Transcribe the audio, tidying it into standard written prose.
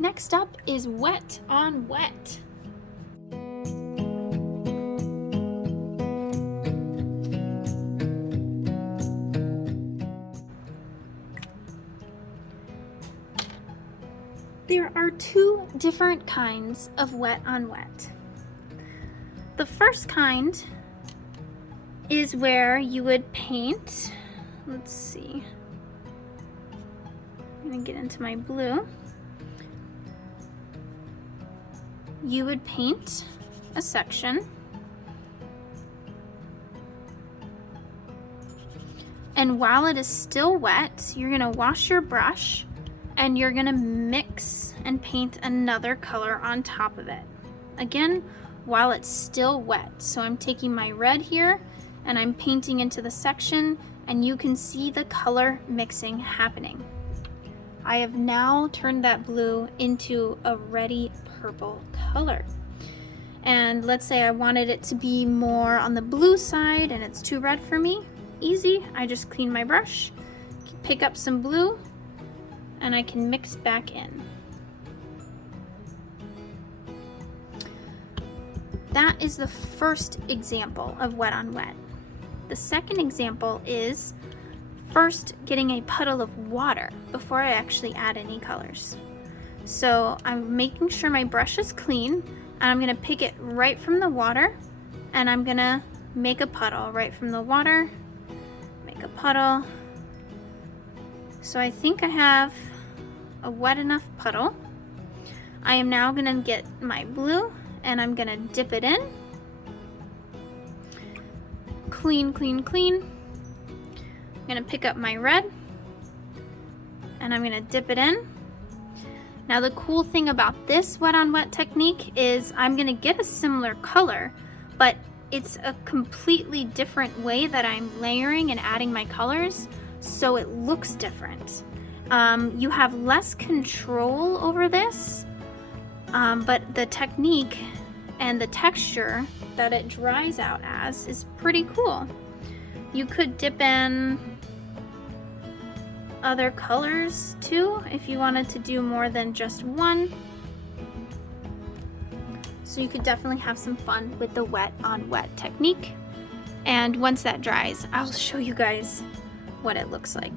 Next up is wet on wet. There are two different kinds of wet on wet. The first kind is where you would paint, let's see, I'm gonna get into my blue. You would paint a section and while it is still wet, you're gonna wash your brush and you're gonna mix and paint another color on top of it. Again, while it's still wet. So I'm taking my red here and I'm painting into the section and you can see the color mixing happening. I have now turned that blue into a reddy purple color. And let's say I wanted it to be more on the blue side and it's too red for me. Easy, I just clean my brush, pick up some blue, and I can mix back in. That is the first example of wet on wet. The second example is first getting a puddle of water before I actually add any colors. So I'm making sure my brush is clean and I'm gonna pick it right from the water and I'm gonna make a puddle right from the water, make a puddle. So I think I have a wet enough puddle. I am now gonna get my blue and I'm gonna dip it in. Clean, clean, clean. I'm gonna pick up my red and I'm gonna dip it in. Now the cool thing about this wet on wet technique is I'm gonna get a similar color, but it's a completely different way that I'm layering and adding my colors, so it looks different. You have less control over this, but the technique and the texture that it dries out as is pretty cool. You could dip in other colors too if you wanted to do more than just one. So you could definitely have some fun with the wet on wet technique. And once that dries, I'll show you guys what it looks like.